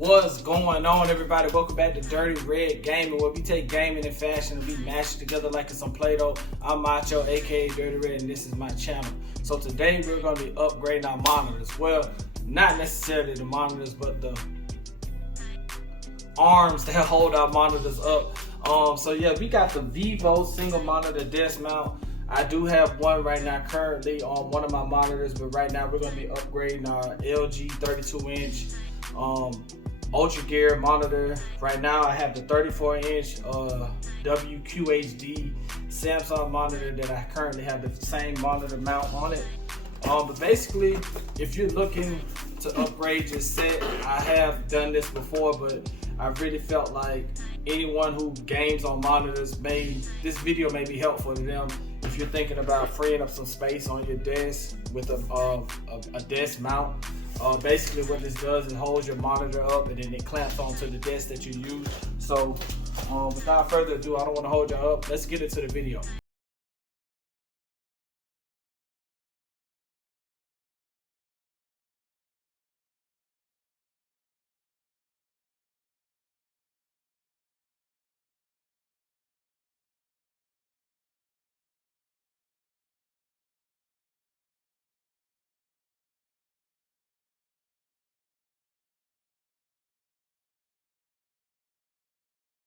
What's going on, everybody? Welcome back to Dirty Red Gaming, where we take gaming and fashion and we mash it together like it's some Play-Doh. I'm Macho, aka Dirty Red, and this is my channel. So today we're going to be upgrading our monitors. Well, not necessarily the monitors, but the arms that hold our monitors up. So yeah, we got the Vivo single monitor desk mount. I do have one right now currently on one of my monitors, but right now we're going to be upgrading our LG 32-inch Ultra Gear monitor. Right now I have the 34-inch WQHD Samsung monitor that I currently have the same monitor mount on it. But basically, if you're looking to upgrade your set, I have done this before, but I really felt like anyone who games on monitors, this video may be helpful to them if you're thinking about freeing up some space on your desk with a desk mount. Basically what this does is holds your monitor up and then it clamps onto the desk that you use. So without further ado, I don't want to hold you up. Let's get into the video.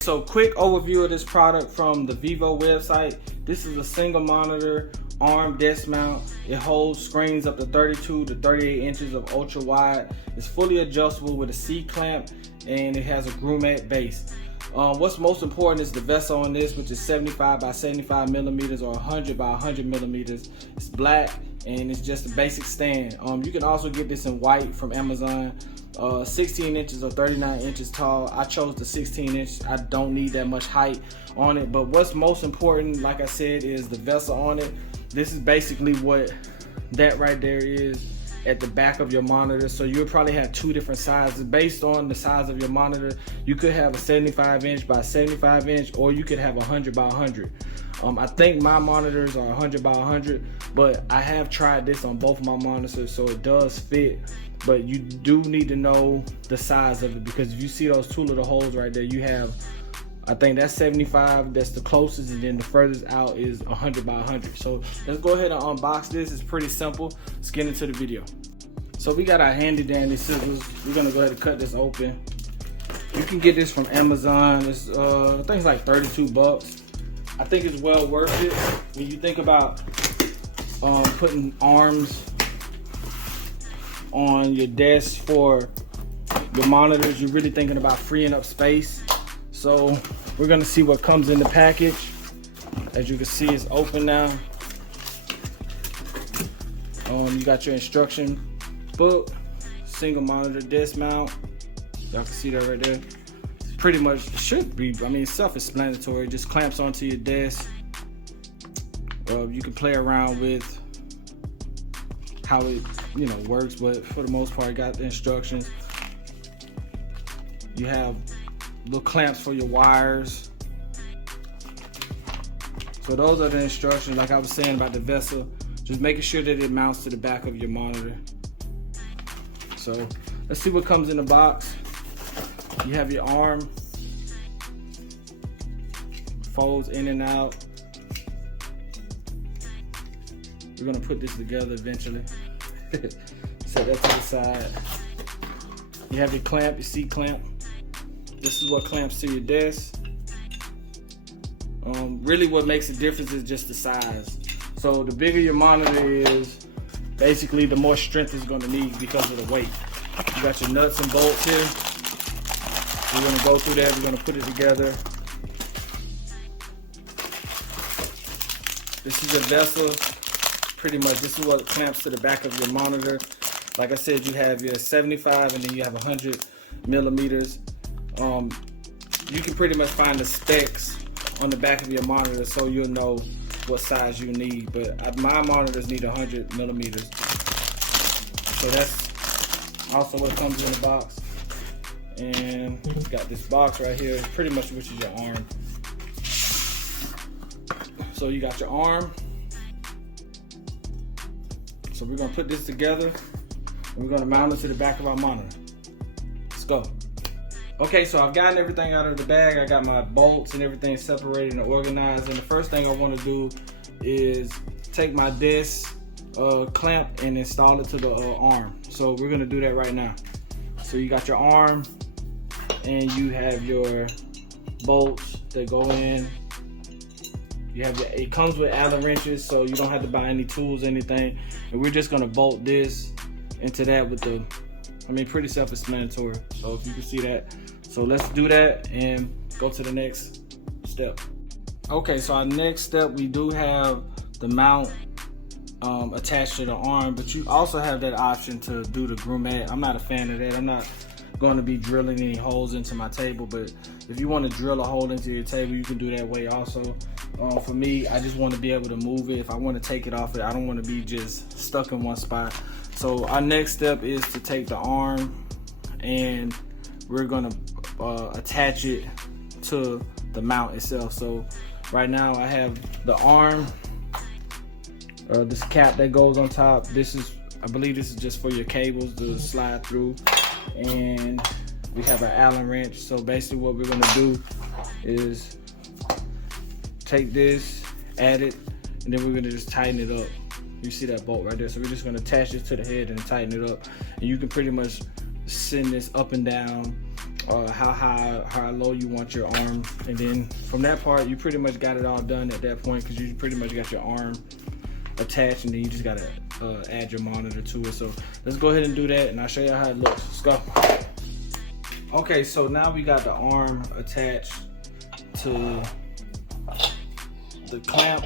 So quick overview of this product from the Vivo website. This is a single monitor arm desk mount. It holds screens up to 32 to 38 inches of ultra wide. It's fully adjustable with a C-clamp and it has a grommet base. What's most important is the vessel on this, which is 75 by 75 millimeters or 100 by 100 millimeters. It's black and it's just a basic stand. You can also get this in white from Amazon. 16 inches or 39 inches tall. I chose the 16 inch. I don't need that much height on it, but what's most important, like I said, is the vessel on it. This is basically what that right there is at the back of your monitor. So you'll probably have two different sizes based on the size of your monitor. You could have a 75 inch by 75 inch, or you could have 100 by 100. I think my monitors are 100 by 100, but I have tried this on both of my monitors, so it does fit. But you do need to know the size of it, because if you see those two little holes right there, you have, I think that's 75, that's the closest, and then the furthest out is 100 by 100. So let's go ahead and unbox this. It's pretty simple. Let's get into the video. So we got our handy dandy scissors. We're gonna go ahead and cut this open. You can get this from Amazon. It's I think it's like 32 bucks. I think it's well worth it. When you think about putting arms on your desk for your monitors, you're really thinking about freeing up space. So we're gonna see what comes in the package. As you can see, it's open now. You got your instruction book, single monitor desk mount. Y'all can see that right there. Pretty much should be, I mean, self-explanatory. Just clamps onto your desk. You can play around with how it works, but for the most part, you got the instructions. You have little clamps for your wires. So those are the instructions. Like I was saying about the vessel, just making sure that it mounts to the back of your monitor. So let's see what comes in the box. You have your arm, folds in and out. We're gonna put this together eventually. Set that to the side. You have your clamp, your C-clamp. This is what clamps to your desk. Really what makes a difference is just the size. So the bigger your monitor is, basically the more strength it's gonna need because of the weight. You got your nuts and bolts here. We're gonna go through that, we're gonna put it together. This is a vessel. Pretty much this is what clamps to the back of your monitor. Like I said, you have your 75 and then you have 100 millimeters. You can pretty much find the specs on the back of your monitor so you'll know what size you need. But my monitors need 100 millimeters. So that's also what comes in the box. And got this box right here, pretty much which is your arm. So you got your arm. So we're gonna put this together and we're gonna mount it to the back of our monitor. Let's go. Okay, so I've gotten everything out of the bag. I got my bolts and everything separated and organized. And the first thing I want to do is take my desk clamp and install it to the arm. So we're gonna do that right now. So you got your arm and you have your bolts that go in. You have it comes with Allen wrenches, so you don't have to buy any tools, anything. And we're just gonna bolt this into that with the, pretty self-explanatory. So if you can see that. So let's do that and go to the next step. Okay, so our next step, we do have the mount attached to the arm, but you also have that option to do the grommet. I'm not a fan of that. I'm not going to be drilling any holes into my table, but if you want to drill a hole into your table, you can do that way also. For me, I just want to be able to move it. If I want to take it off it, I don't want to be just stuck in one spot. So our next step is to take the arm and we're going to attach it to the mount itself. So right now I have the arm, this cap that goes on top. I believe this is just for your cables to slide through, and we have an Allen wrench. So basically what we're gonna do is take this, add it, and then we're gonna just tighten it up. You see that bolt right there? So we're just gonna attach it to the head and tighten it up. And you can pretty much send this up and down, how high, how low you want your arm. And then from that part, you pretty much got it all done at that point, because you pretty much got your arm attached, and then you just gotta add your monitor to it. So let's go ahead and do that, and I'll show you how it looks. Let's go. Okay, so now we got the arm attached to the clamp.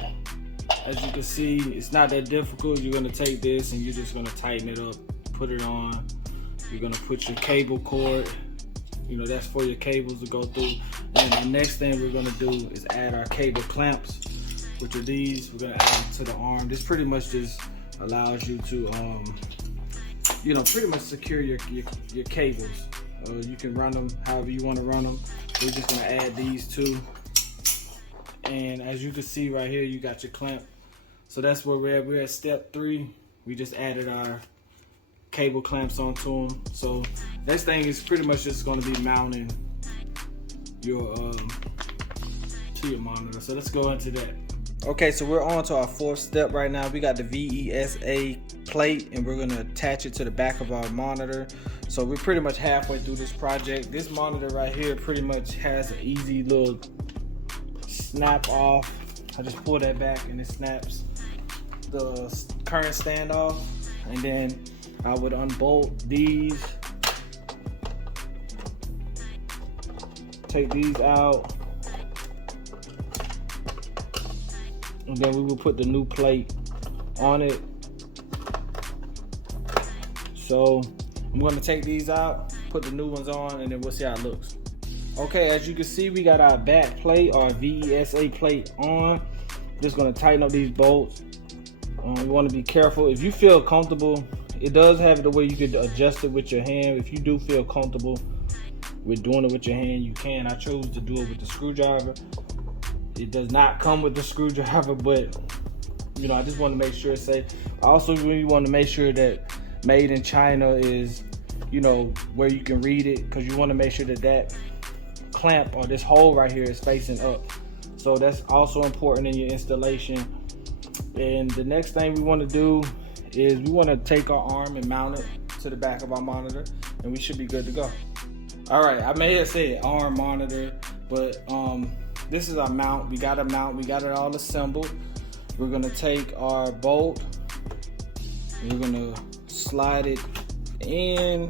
As you can see, it's not that difficult. You're gonna take this and you're just gonna tighten it up, put it on. You're gonna put your cable cord, that's for your cables to go through. And the next thing we're gonna do is add our cable clamps, which are these. We're gonna add to the arm. This pretty much just allows you to, pretty much secure your cables. You can run them however you want to run them. We're just gonna add these two. And as you can see right here, you got your clamp. So that's where we're at. We're at step 3. We just added our cable clamps onto them. So next thing is pretty much just gonna be mounting your to your monitor. So let's go into that. Okay, so we're on to our 4th step right now. We got the VESA plate, and we're gonna attach it to the back of our monitor. So we're pretty much halfway through this project. This monitor right here pretty much has an easy little snap off. I just pull that back and it snaps the current stand off, and then I would unbolt these, take these out, and then we will put the new plate on it. So I'm going to take these out, put the new ones on, and then we'll see how it looks. Okay, as you can see, we got our back plate, our VESA plate on. Just going to tighten up these bolts. You want to be careful. If you feel comfortable, it does have it the way you could adjust it with your hand. If you do feel comfortable with doing it with your hand, you can. I chose to do it with the screwdriver. It does not come with the screwdriver, but I just want to make sure it's safe. I also really want to make sure that made in China is, where you can read it, because you want to make sure that clamp or this hole right here is facing up. So that's also important in your installation. And the next thing we want to do is we want to take our arm and mount it to the back of our monitor, and we should be good to go. All right, I may have said arm monitor, but this is our mount. We got a mount. We got it all assembled. We're gonna take our bolt. We're gonna slide it in.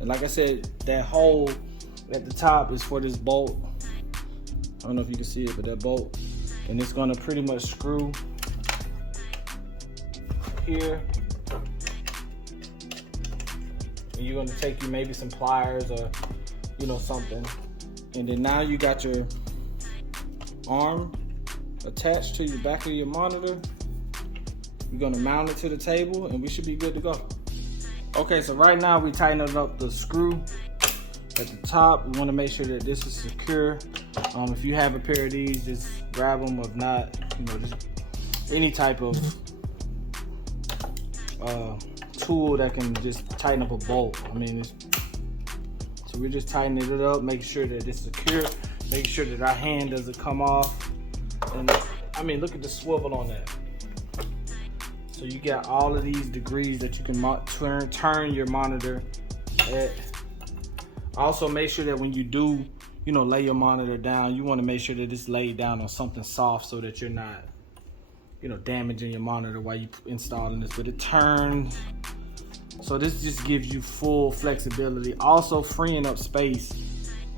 And like I said, that hole at the top is for this bolt. I don't know if you can see it, but that bolt. And it's gonna pretty much screw here. And you're gonna take you maybe some pliers or something. And then now you got your arm attached to the back of your monitor. You're gonna mount it to the table, and we should be good to go. Okay, so right now we tightened up the screw at the top. We want to make sure that this is secure. If you have a pair of these, just grab them. If not, just any type of tool that can just tighten up a bolt. It's So we're just tightening it up, making sure that it's secure, making sure that our hand doesn't come off. And I mean, look at the swivel on that. So you got all of these degrees that you can turn your monitor at. Also make sure that when you do, you know, lay your monitor down, you want to make sure that it's laid down on something soft so that you're not, you know, damaging your monitor while you installing this. But it turns, so this just gives you full flexibility. Also freeing up space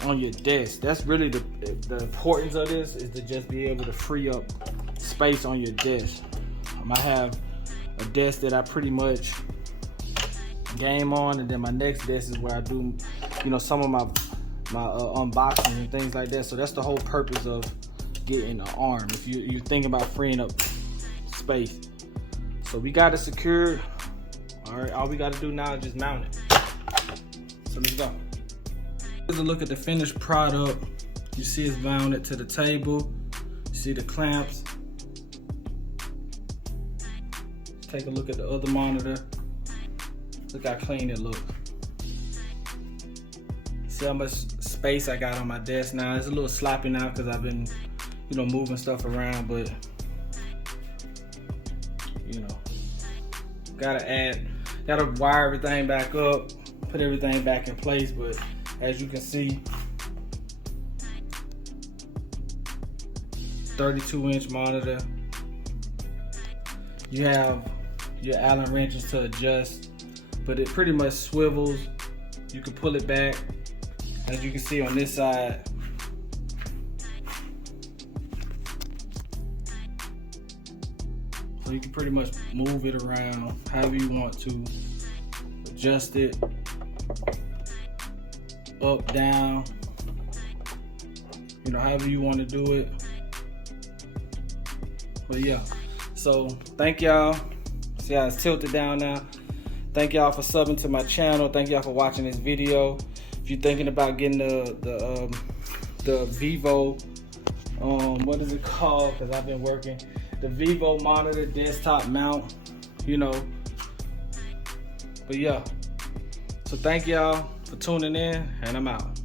on your desk. That's really the importance of this, is to just be able to free up space on your desk. I have a desk that I pretty much game on, and then my next desk is where I do, you know, some of my unboxings and things like that. So that's the whole purpose of getting an arm, if you're thinking about freeing up space. So we got it secured. All right, all we got to do now is just mount it. So let's go. Here's a look at the finished product. You see it's mounted to the table. You see the clamps. Take a look at the other monitor. Look how clean it looks. See how much space I got on my desk now. It's a little sloppy now because I've been, you know, moving stuff around, but you know, gotta wire everything back up, put everything back in place. But as you can see, 32-inch monitor. You have your Allen wrenches to adjust, but it pretty much swivels. You can pull it back, as you can see on this side. So you can pretty much move it around however you want to, adjust it up, down, you know, however you want to do it. But yeah, so thank y'all. See how it's tilted down now. Thank y'all for subbing to my channel. Thank y'all for watching this video. If you're thinking about getting the Vivo, what is it called? Because I've been working the Vivo monitor desktop mount, you know. But yeah, so thank y'all for tuning in, and I'm out.